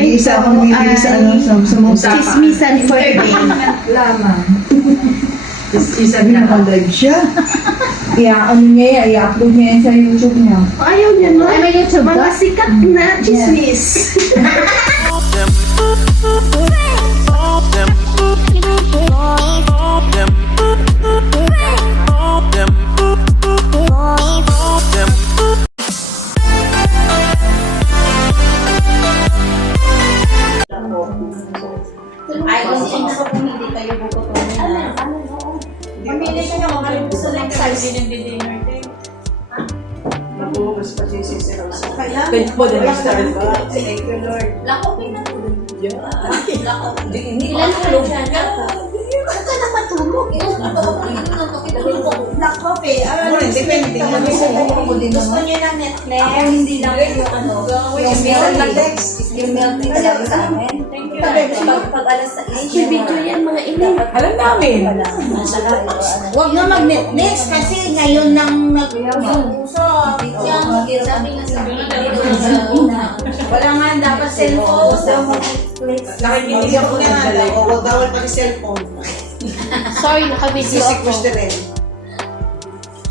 Nag-iisa akong bibili sa ano, sa mga Chismisan for me. Lamang. sabi na live siya. Ano niya, i-upload niya yan sa YouTube niya. Ayaw niya, no? Ay, may YouTube Mga ba? sikat na chismis. Ay, kasi kung hindi kayo bukutunin na. Mamili ka niya kung ano gusto lang size. Dinner din. Nabuhugas pa siya si Rosa. Kailangan po din start ba? Thank you, Lord. Lakopin na. Lakopin. Ilan tulog siya niya? Huwag ka na matulog. Lakop eh. Depende. Gusto niyo ng Netflix? Hindi lang yung ano. Yung Netflix. Yung Netflix. Sa amin. Thank you. Pag alas sa Ay, video yan, mga inay. Alam namin. Huwag na mag-Netflix kasi ngayon nang nag-uso. Sabi nga sa wala nga dapat cellphone. Nakikinig ako na nga lang. Huwag bawal pa ni cellphone. Sorry, naka-video ako. Sisikwas rin.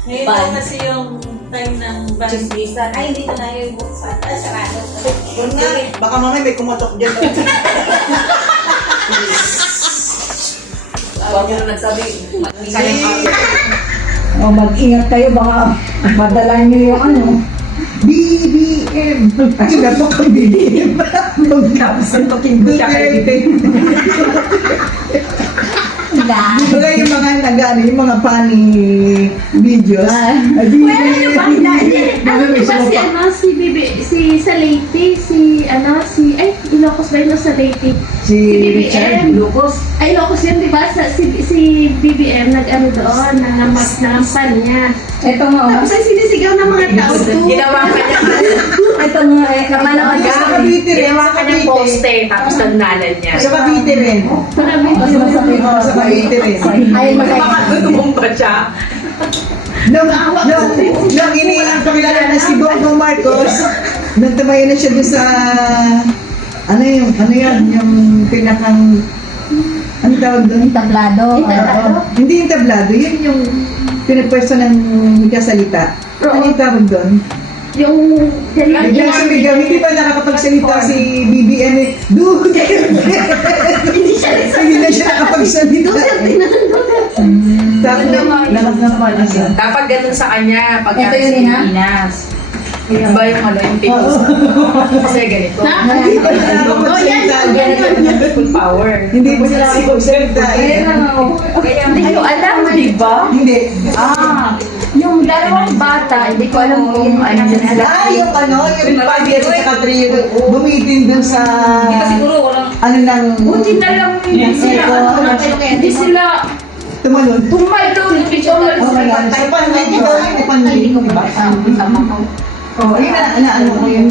Ngayon na kasi yung time ng Chismisan. Ay, hindi na yung buksan. Sarado. Kung nga, baka mamaya may kumotok dyan. Huwag mo na nagsabi. Mag-ingat kayo, baka madala niyo yung ano. BBM! Ay, dapat kang BBM. Tapos ang talking ko siya kay BBM. Wala yung mga nag-ano, yung mga funny videos. Si Bibi, si sa Leyte, ay, Ilocos ba yun sa Leyte? Si Richard Lucas. Ay, Ilocos yun, di ba? Si BBM nag-ano doon, nangampan niya. Ito nga, Tapos ay sinisigaw ng mga tao doon. Ginawa ka niya ito nga, namanood Sa Cavite rin. Ginawa ka niyang poste, tapos nagnalan niya. Sa Cavite rin. Marami Mas masakit. Oo, sa Cavite rin. Ay, Makatutubong pa siya. Nung iniilang pakilala na si Bongbong Marcos, nung tumayo na siya doon sa, ano yan, yung pinakang, ano tawag doon? tablado. Hindi yung tablado, yun yung pinagpwesto ng nagkasalita. Ano yung tawag doon? Yung Biglang sumigaw, hindi pa nakakapagsalita si BBM eh. Hindi na siya nakapagsalita. Tapos lakas na pala siya. Dapat ganun sa kanya, pag Ito yun, sa ha? Pinas. Iba yung ano, yung pinos. Kasi ganito. Hindi pa siya nakakapagsalita. Full power. Hindi pa siya nakakapagsalita eh. Kaya hindi ko alam, di ba? Hindi. Yung dalawang bata, hindi ko alam kung ano yun sila. Yung ano, yung 5 years at saka 3 years, bumitin dun sa, Di ba siguro walang ano lang, Buti na lang hindi sila, hindi sila tumalon. tumalon, Oh my God. Sa panlay, ikaw yung panlay. Oh, yun na, ano ko yun.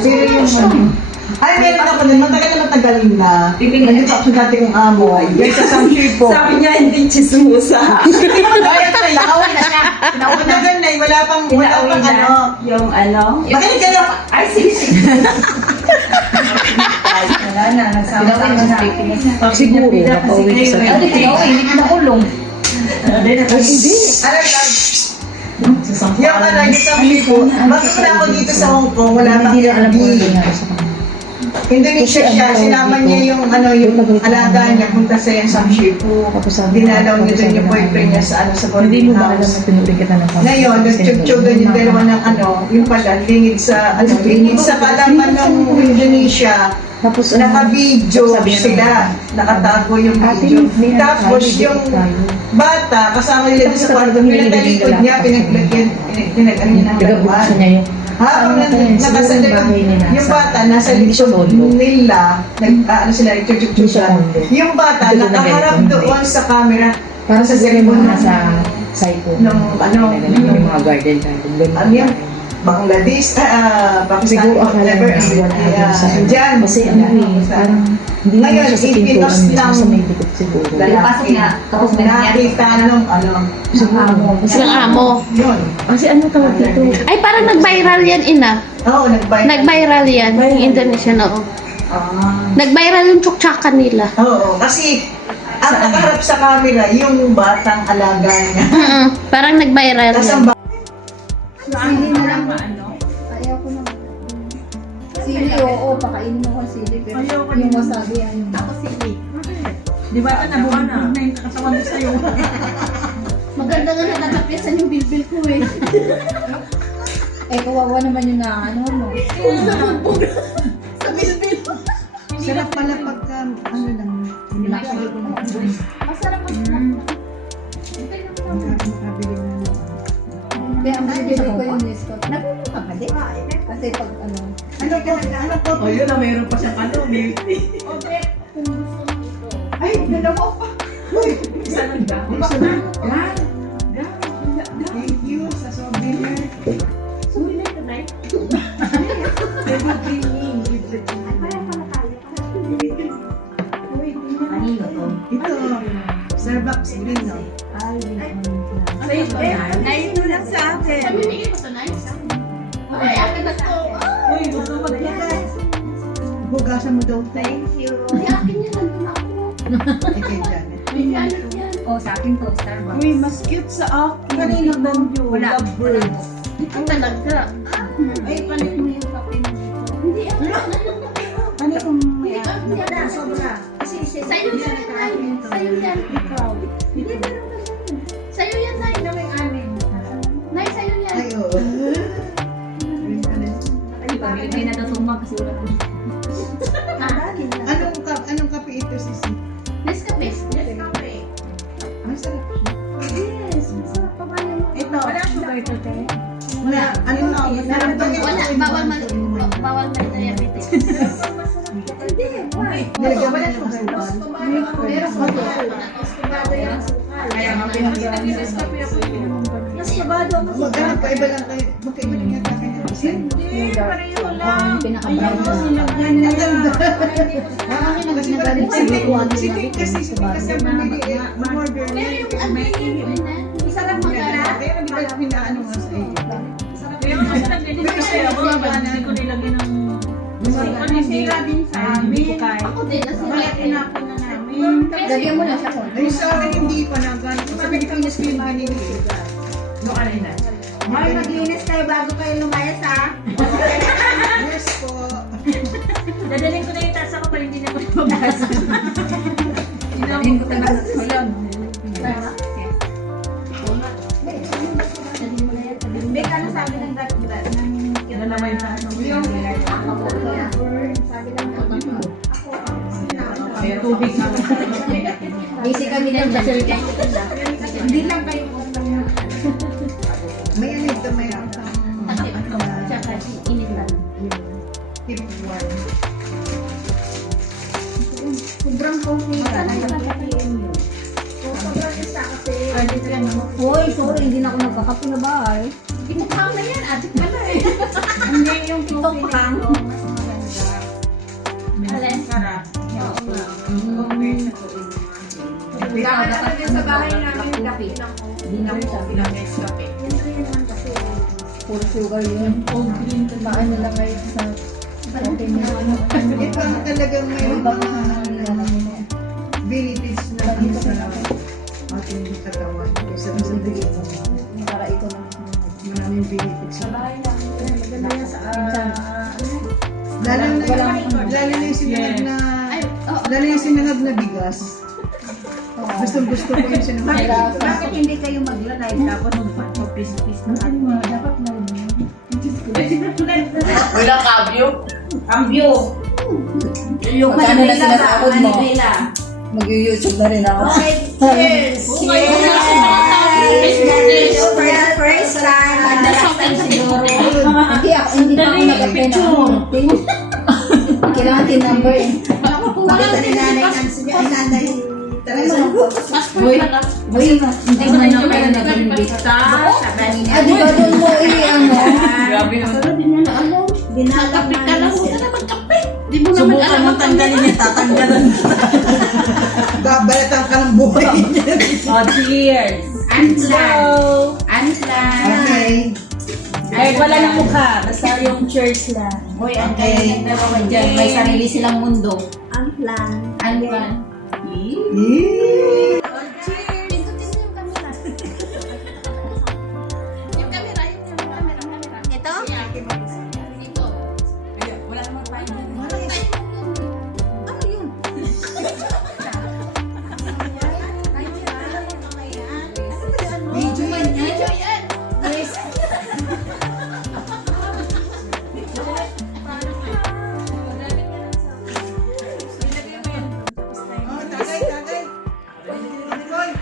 Pero yung ano. Ay, meron ako nun, matagal na. Nandito ako sa dati kong amo. Yan sa Samshir po. sabi niya hindi chismusa. Ay, pinauwi na siya. Matagal na, wala pang ano. Yung ano? Makinig kayo. Ay, sige, sige. Wala na, nagsama-sama na. Siguro, napauwi sa Ano, pinauwi, hindi nakulong. Hindi. Yung ano, yung Samshir po. Bakit wala ako dito sa Hong Kong, wala pang Airbnb. Indonesia siya, sinama niya yung ano yung alaga niya punta sa Samshir po. Dinalaw niya doon yung boyfriend niya sa ano sa boarding house. Ngayon, nagtsugan yung dalawa ng ano, yung pala, lingid sa ano, lingid sa kalaman ng Indonesia. Tapos naka-video sila, nakatago yung video. Tapos yung bata, kasama nila doon sa kwarto, pinatalikod niya, pinag-ano niya ng dalawa. Habang nakasalikod, yung bata nasa likod nila, ano sila, nagtututsusan. Yung bata nakaharap doon sa camera, para sa cellphone nasa side po. nung ano, Yung mga garden. ano yan? Bangladesh, Pakistan, Siguro akala whatever, nila wala India, sa Indian, Kasi ano parang hindi naman Ngayon, siya sa ipinos pintuan mismo lang sa may likod siguro. Pasok niya, tapos meron yan. nakita nung ano, Silang amo. yun. Kasi ano tawag dito? Ay, parang nag-viral yan, ina. Oo, nag-viral. Nag-viral yan, yung Indonesia, oo. Nag-viral yung tsuktsakan nila. Oo, kasi ang nakaharap sa camera, yung batang alaga niya. Parang nag-viral Tapos yan. ang Sili na lang. Ayaw ko na. Sili, oo, pakainin mo ang sili. Pero yung wasabi, ayun. Ako sili. Di ba ito nabuhan na yung katawan ko sa'yo? Maganda nga natatapisan yung bilbil ko eh. Kawawa naman yung na, ano mo. Sa bilbil. sarap pala pagka, ano lang, hindi makakabili ko ng Masarap ang makabili ng Kaya ang bibili ko yung listo. Napuno ka ba di? Kasi pag ano. ano po? O yun na, mayroon pa siyang ano, milk tea. Ay, dalawa pa. Isa lang ba? Thank you sa souvenir. Ito, Starbucks green no? Ito lang sa akin. Pamimigay ko sa nice. Ay, akin na to. Uy, gusto ko maglagas. Hugasan mo daw. Thank you. Ay, akin yan. Nandun ako. Ay, kay Janet. May galit yan. Oh, sa akin to, Starbucks. Uy, mas cute sa akin. Kanina ba yun? Wala. Ito talaga. Ay, palit mo yung kape mo. Hindi, Ano kung Hindi, sobra. Kasi sa'yo yan, Nay. Sa'yo yan. Ikaw. Hindi, meron ka dyan. Sa'yo yan, Nay. Nawing amin. Nay, sa'yo yan. Ay, oo. Hindi na daw sumag kasi wala ko. Anong kape ito, Sisi? Nescafe. Nescafe. Ang sarap siya. Yes, masarap pa ba yan? ito. Wala sugar ito, te. Wala, ano na, masarap ba Wala, bawal may diabetes. Hindi, why? Nilagyan mo na sugar ba? Meron ko Toscobado yung sukal. Kaya nga pinag-sabi Mas kabado ako sa Magkano pa iba lang kayo. Magkaiba lang yata kayo. Hindi, pareho lang. pinaka-brown na. Ang ganda. Kasi nagalit sa likuan Si nila. Ting kasi bumili eh. Umorder Pero yung ano yun, masarap magkala. Kaya di ba pinaano nga sa iyo? Kaya nga sa nag-edit kasi ako, hindi ko nilagyan ng... Nasira din sa amin. Ako din, Kaya nasira. tinapon na namin. Lagyan mo na siya ko. Ay, sa akin hindi pa nagano. Sa Pilipinas ko yung binili. Doon kanina. Ay, maglinis kayo bago kayo lumayas ha. Yes po. Dadalhin ko na yung tasa ko pero hindi na ko mabasa. Hindi ko talaga sa salon. Bek, ano sabi ng Dalawa yung tasa. sabi ng Kaya tubig na. Busy kami ng dyan. Hindi lang kayo May ano ito, may Tsaka initan. tip one. Sobrang coffee ka. Sobrang isa kasi. Hoy, sorry, hindi na ako nagkakape na bahay. Ipupang na yan. Adik ka na eh. Hindi yung pang. Alin? Sarap. Oo nga. Dapat sa bahay namin yung kape. Hindi na ko Ilang Nescafe. kasi. Puro sugar yun. Paano lang ngayon sa coffee mo. Ito ang talagang may benefits na sa ating katawan. Sa sandali mo. Para ito lang. Maraming benefits. Maganda yan sa Lalo na yung sinangag na lalo yung sinangag na bigas. Gusto ko yung sinangag na bigas. Bakit hindi kayo magla-live tapos magpa-piece-piece na dapat na Wala kabyo. Ambyo. Yung Magkano na sinasahod mo? Manila. Mag-YouTube na rin ako. Okay, cheers! First time. Last time siguro. Hindi pa ako nag-picture. Kailangan tin number eh. Bakit sa nanay Nancy? Ay, nanay Mas po pala. Hindi mo na naman na nag-invite. Ah, di ba doon mo Grabe naman. Kape ka lang. Huwag ka naman kape. Di mo naman alam ang tanggalin niya. Tatanggalan. Babalatan ka ng buhay niya. Oh, cheers. Unplan. Okay. Kahit wala ng mukha. Basta yung church lang. Uy, ang kaya nagdarawan dyan. May sarili silang mundo. Unplan. Ano Yee. Pindutin mo yung camera. Yung camera. Ito? Ito. Wala naman tayo. Ano yun? Video man yan. Video yan. Yes. Oh, tagay, tagay. Nicole.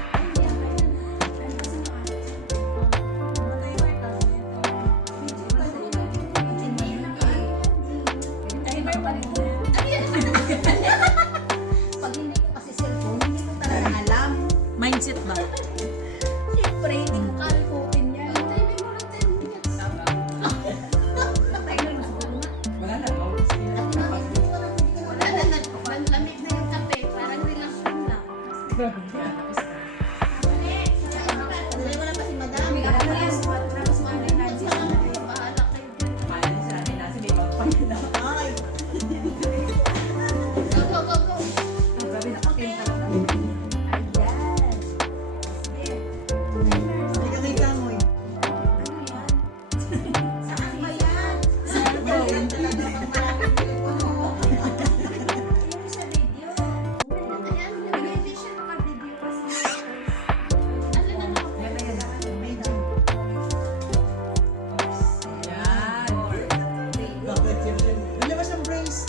Pag hindi ko kasi cellphone, hindi ko talaga alam. Mindset ba? Siyempre, hindi ko kalikutin yan. Timing mo lang 10 minutes. Wala na. Wala na, lamig na yung kape. Parang relasyon lang. Wala pa si madami. Tapos mamay na siya. Bahala kayo. Go, go, go, go. May kakita mo eh. Bakit yun? Lalabas ang brace.